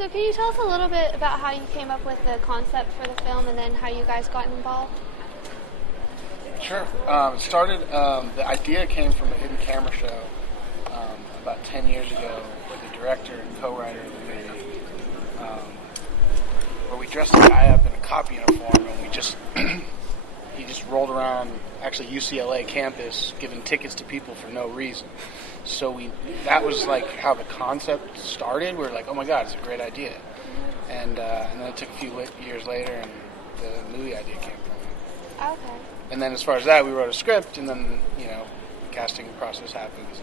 So can you tell us a little bit about how you came up with the concept for the film and then how you guys got involved? Sure. The idea came from a hidden camera show about 10 years ago with the director and co-writer of the movie, where we dressed a guy up in a cop uniform and he just rolled around actually UCLA campus giving tickets to people for no reason. So that was like how the concept started. We were like, oh my god, it's a great idea. And then it took a few years later and the movie idea came from it. Okay. And then as far as that, we wrote a script and then, the casting process happens.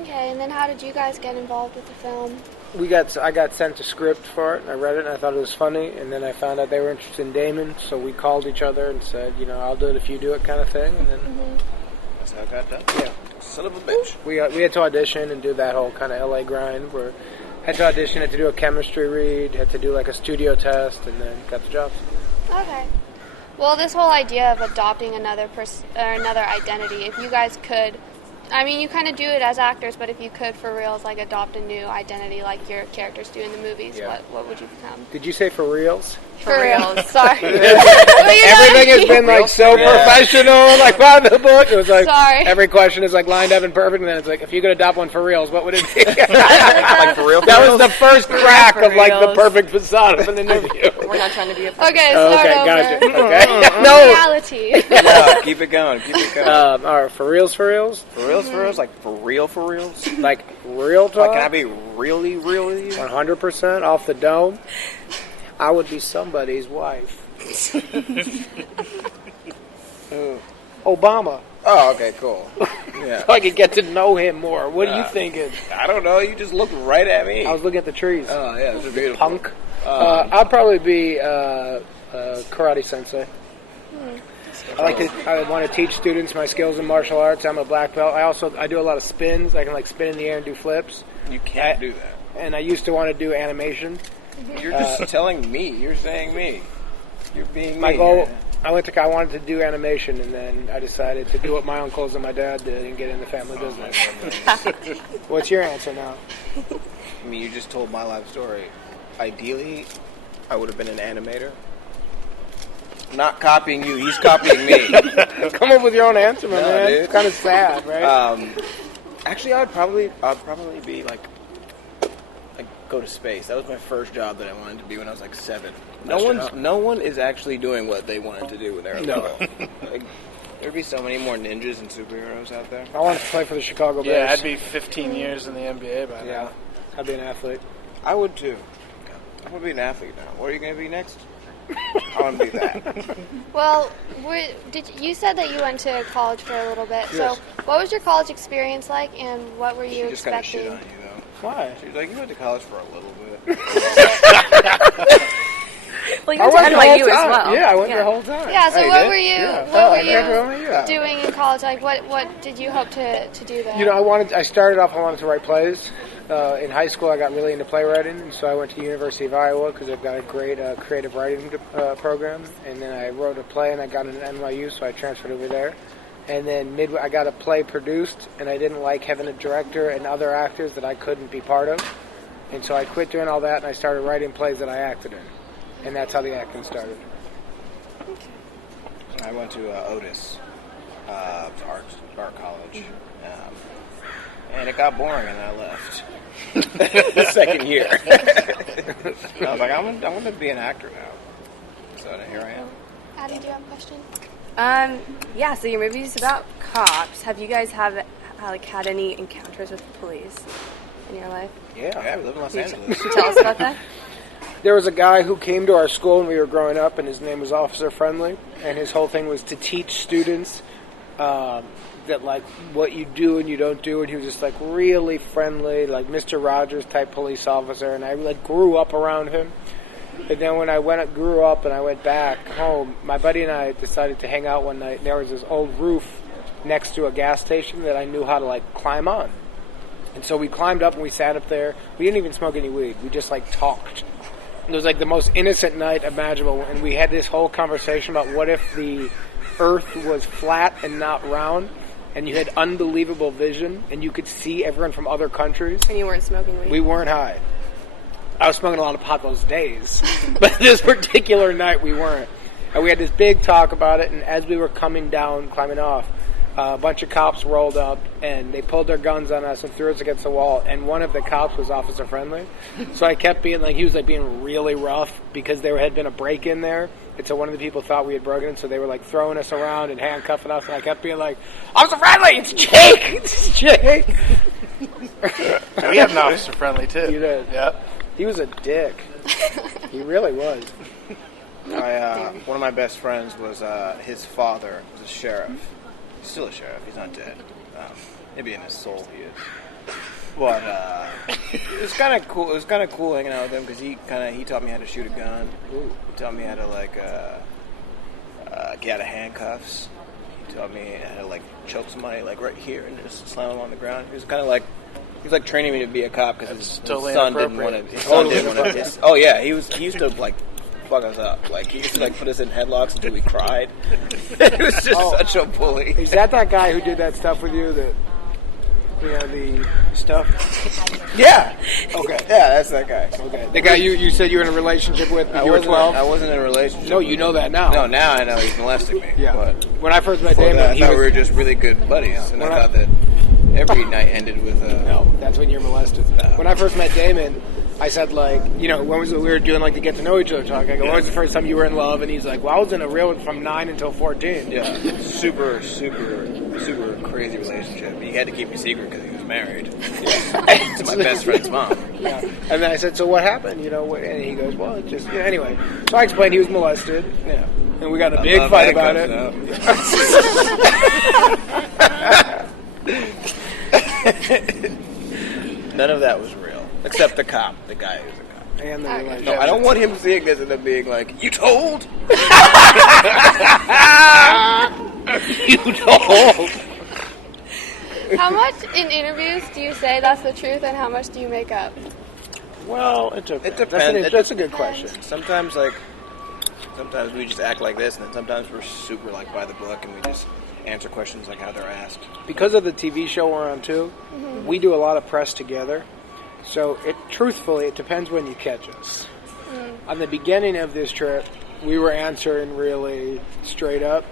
Okay, and then how did you guys get involved with the film? I got sent a script for it, and I read it, and I thought it was funny, and then I found out they were interested in Damon, so we called each other and said, I'll do it if you do it kind of thing, and then... That's how it got done. Yeah. Son of a bitch. We had to audition and do that whole kind of LA grind, where had to audition, had to do a chemistry read, had to do like a studio test, and then got the job. Okay. Well, this whole idea of adopting another identity, if you guys could... I mean, you kind of do it as actors, but if you could, for reals, like adopt a new identity like your characters do in the movies, what would you become? Did you say for reals? For reals, sorry. Everything has been like so professional, like by the book. It was like every question is like lined up and perfect, and then it's like, if you could adopt one for reals, what would it be? Like for real? That was the first crack of like the perfect facade of an interview. We're not trying to be a Okay, start over. Gotcha. Okay. No. Reality. No, keep it going. All right, for reals? For reals? Like for reals? Like real talk? Like, can I be really? 100% off the dome. I would be somebody's wife. Obama. Oh, okay, cool. Yeah. So I could get to know him more. What are you thinking? I don't know. You just looked right at me. I was looking at the trees. Oh, yeah. Those are beautiful. Punk. I'd probably be karate sensei. I want to teach students my skills in martial arts. I'm a black belt. I do a lot of spins. I can like spin in the air and do flips. You can't do that. And I used to want to do animation. You're just telling me. You're saying me. You're being my me. goal. I wanted to do animation, and then I decided to do what my uncles and my dad did and get in the family business. What's your answer now? I mean, you just told my life story. Ideally, I would have been an animator. Not copying you, he's copying me. Come up with your own answer, man. Dude. It's kind of sad, right? Actually, I'd probably be like go to space. That was my first job that I wanted to be when I was like 7. No one is actually doing what they wanted to do when they were little. Like, there'd be so many more ninjas and superheroes out there. I wanted to play for the Chicago Bears. Yeah, I'd be 15 years in the NBA by now. Yeah, I'd be an athlete. I would too. I would be an athlete now. What are you going to be next? I want to be that. Well, you said that you went to college for a little bit. Yes. So what was your college experience like, and what were you She just kind of expecting? shit on you, though. Why? She was like, you went to college for a little bit. Well, you went to NYU as well. Yeah, I went the whole time. Yeah, so what were you Yeah. doing in college? Like, what did you hope to do there? I started off, I wanted to write plays. In high school, I got really into playwriting, and so I went to the University of Iowa because they've got a great creative writing program. And then I wrote a play, and I got into NYU, so I transferred over there. And then I got a play produced, and I didn't like having a director and other actors that I couldn't be part of. And so I quit doing all that, and I started writing plays that I acted in. And that's how the acting started. I went to Otis, art college, and it got boring, and I left. The second year. I was like, I want to be an actor now. So here I am. Addy, do you have a question? Yeah, so your movie's about cops. Have you guys had any encounters with the police in your life? Yeah, we live in Los Angeles. Can you tell us about that? There was a guy who came to our school when we were growing up, and his name was Officer Friendly, and his whole thing was to teach students that, like, what you do and you don't do, and he was just, like, really friendly, like Mr. Rogers type police officer, and I, like, grew up around him. And then when I grew up and I went back home, my buddy and I decided to hang out one night, and there was this old roof next to a gas station that I knew how to, like, climb on. And so we climbed up and we sat up there. We didn't even smoke any weed. We just, like, talked. It was like the most innocent night imaginable, and we had this whole conversation about what if the earth was flat and not round, and you had unbelievable vision, and you could see everyone from other countries. And you weren't smoking weed? We weren't high. I was smoking a lot of pot those days. But this particular night we weren't. And we had this big talk about it, and as we were coming down, climbing off, a bunch of cops rolled up, and they pulled their guns on us and threw us against the wall, and one of the cops was officer friendly. So I kept being like, he was like being really rough because there had been a break in there, and so one of the people thought we had broken in, so they were like throwing us around and handcuffing us, and I kept being like, officer friendly, it's Jake! It's Jake! We had an officer friendly too. You did. Yeah. He was a dick. He really was. One of my best friends was his father was a sheriff. He's still a sheriff. He's not dead. Maybe in his soul he is. But it was kind of cool. It was kind of cool hanging out with him because he taught me how to shoot a gun. He taught me how to get out of handcuffs. He taught me how to choke somebody right here and just slam them on the ground. He was kind of like. He was training me to be a cop because his son didn't want to. Oh yeah, he used to fuck us up. He used to put us in headlocks until we cried. He was just such a bully. Is that guy who did that stuff with you? The stuff. Yeah. Okay. Yeah, that's that guy. Okay. The guy you said you were in a relationship with when you were 12. I wasn't in a relationship. No, you know that now. No, now I know he's molesting me. Yeah. But when I first met Damon, Damon, I thought we were just really good buddies, and I thought that every night ended with No, that's when you're molested. When I first met Damon, I said when was it we were doing the get to know each other talk? I go, when was the first time you were in love? And he's like, well, I was in a real from 9 until 14. Yeah, super crazy relationship. He had to keep me secret because he was married to my best friend's mom. Yeah, and then I said, so what happened? And he goes, well, it just anyway. So I explained he was molested. Yeah, and we got a big fight about it. None of that was real, except the cop, the guy who's a cop. And the relationship. No, I don't want him seeing this and then being like, you told? You told? How much in interviews do you say that's the truth, and how much do you make up? Well, it depends. That's a good question. Sometimes we just act like this, and then sometimes we're super by the book, and we just answer questions how they're asked. Because of the TV show we're on too, we do a lot of press together. So truthfully, it depends when you catch us. On the beginning of this trip, we were answering really straight up,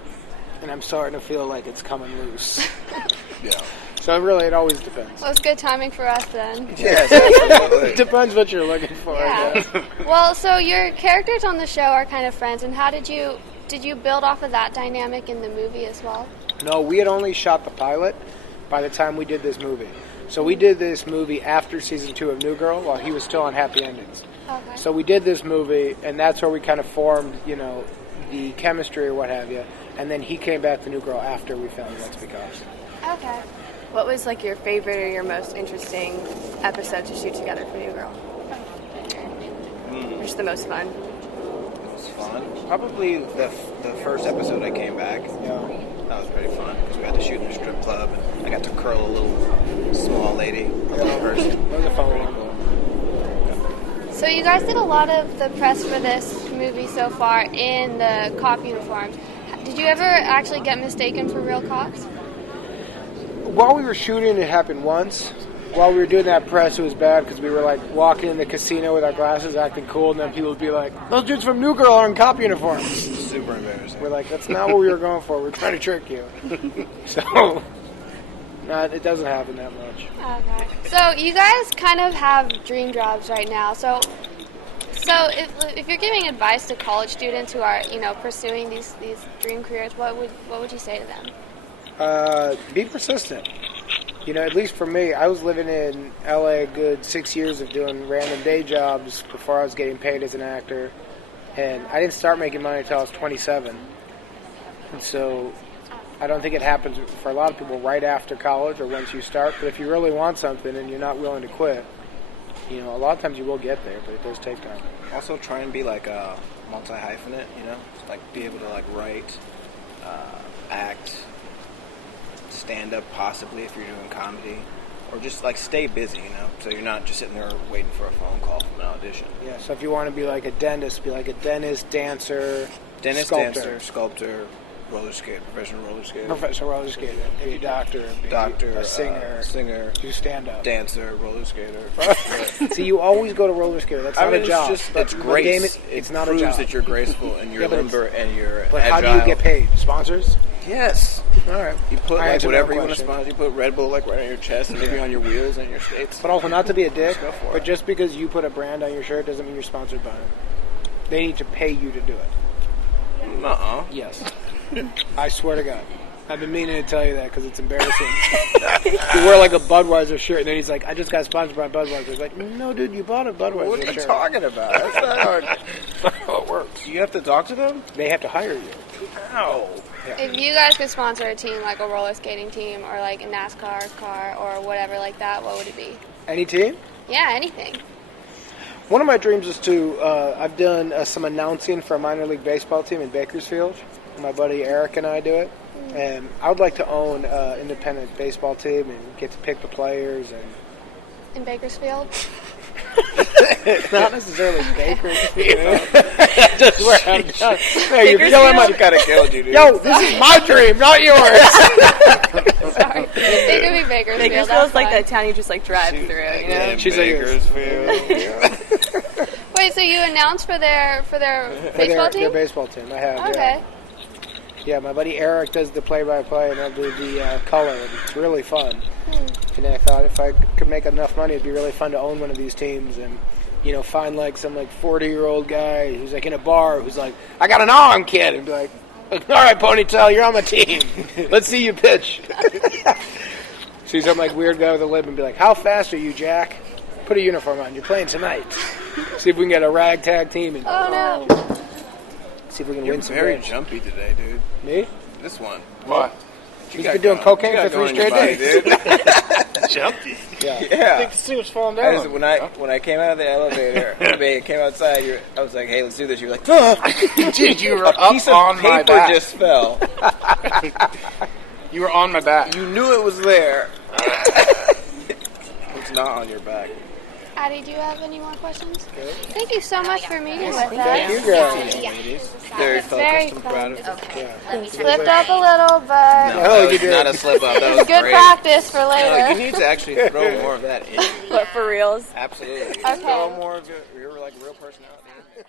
and I'm starting to feel like it's coming loose. Yeah. So it always depends. Well, it's good timing for us then. Yes, absolutely. It depends what you're looking for. Yeah. Well, so your characters on the show are kind of friends, and how did you build off of that dynamic in the movie as well? No, we had only shot the pilot by the time we did this movie. So we did this movie after season 2 of New Girl while he was still on Happy Endings. Okay. So we did this movie, and that's where we kind of formed, the chemistry or what have you. And then he came back to New Girl after we filmed Let's Be Cops. Okay. What was your favorite or your most interesting episode to shoot together for New Girl? Which the most fun? Most fun? Probably the first episode I came back. Yeah. That was pretty fun because we got to shoot in a strip club, and I got to curl a little small lady, a little person. That was a fun one. So you guys did a lot of the press for this movie so far in the cop uniforms. Did you ever actually get mistaken for real cops? While we were shooting, it happened once. While we were doing that press, it was bad because we were walking in the casino with our glasses, acting cool, and then people would be like, "Those dudes from New Girl are in cop uniforms." Super embarrassing. We're like, "That's not what we were going for. We're trying to trick you." So, no, it doesn't happen that much. Okay. So you guys kind of have dream jobs right now. So if you're giving advice to college students who are pursuing these dream careers, what would you say to them? Be persistent. At least for me, I was living in LA a good 6 years of doing random day jobs before I was getting paid as an actor. And I didn't start making money until I was 27. And so I don't think it happens for a lot of people right after college or once you start. But if you really want something and you're not willing to quit, a lot of times you will get there, but it does take time. Also try and be a multi-hyphenate, be able to write, act, stand up possibly if you're doing comedy, or just stay busy, so you're not just sitting there waiting for a phone call from an audition. Yeah, so if you want to be a dentist, be a dentist, dancer, Dentist, sculptor. dancer, sculptor, Roller skate, professional roller skater. Professional roller skater. Be a doctor. Be a singer. Do stand-up. Dancer, roller skater. See, you always go to roller skater. That's not a job. It's grace. It's it not a proves job. that you're graceful and you're limber and you're But agile. how do you get paid? Sponsors? Yes. All right. You put I like answered whatever that you want to question. sponsor. You put Red Bull like right on your chest and maybe on your wheels and your skates. But also, not to be a dick, Just go for but it. just because you put a brand on your shirt doesn't mean you're sponsored by it. They need to pay you to do it. Uh-uh. Yes. I swear to God. I've been meaning to tell you that because it's embarrassing. You wear like a Budweiser shirt, and then he's like, I just got sponsored by Budweiser. It's like, no, dude, you bought a Budweiser What are you shirt. talking about? That's not how it works. You have to talk to them? They have to hire you. No. If you guys could sponsor a team like a roller skating team or like a NASCAR car or whatever like that, what would it be? Any team? Yeah, anything. One of my dreams is to, I've done some announcing for a minor league baseball team in Bakersfield. My buddy Eric and I do it. And I would like to own an independent baseball team and get to pick the players. And In Bakersfield? not necessarily Bakersfield. Just where I'm going. Hey, you're killing my... She kind of killed you, dude. Yo, this is my dream, not yours. Sorry. It could be Bakersfield. Bakersfield's that's like fine. that town you just like drive through, you know? She's like, Bakersfield. Wait, so you announced for their baseball team? Their baseball team, I have. Okay. Yeah, my buddy Eric does the play-by-play, and I'll do the color, and it's really fun. And I thought if I could make enough money, it'd be really fun to own one of these teams and, you know, find like some like 40-year-old guy who's like in a bar who's like, I got an arm, kid, and be like, all right, Ponytail, you're on my team. Let's see you pitch. See some like weird guy with a lip and be like, how fast are you, Jack? Put a uniform on. You're playing tonight. See if we can get a ragtag team and Oh, no. see if we can You're win some very games. jumpy today, dude. Me? This one. What? He's been doing cocaine for 3 straight days. Dude. Jumpy. Yeah. I Yeah. think this thing was falling I down. just, when I came out of the elevator, I came outside. I was like, "Hey, let's do this." You were like, "Duh." Dude, you were A up piece of on my paper back. just fell. You were on my back. You knew it was there. It's not on your back. Addy, do you have any more questions? Thank you so much for meeting with us. Thank you, guys. Very Very focused. I'm fun. proud of you. Slipped up a little, but No, Oh, that you was did. not a slip up. That was good great. practice for No, later. you need to actually throw more of that in. But for reals. Absolutely. Okay. Throw more of your like real personality in there.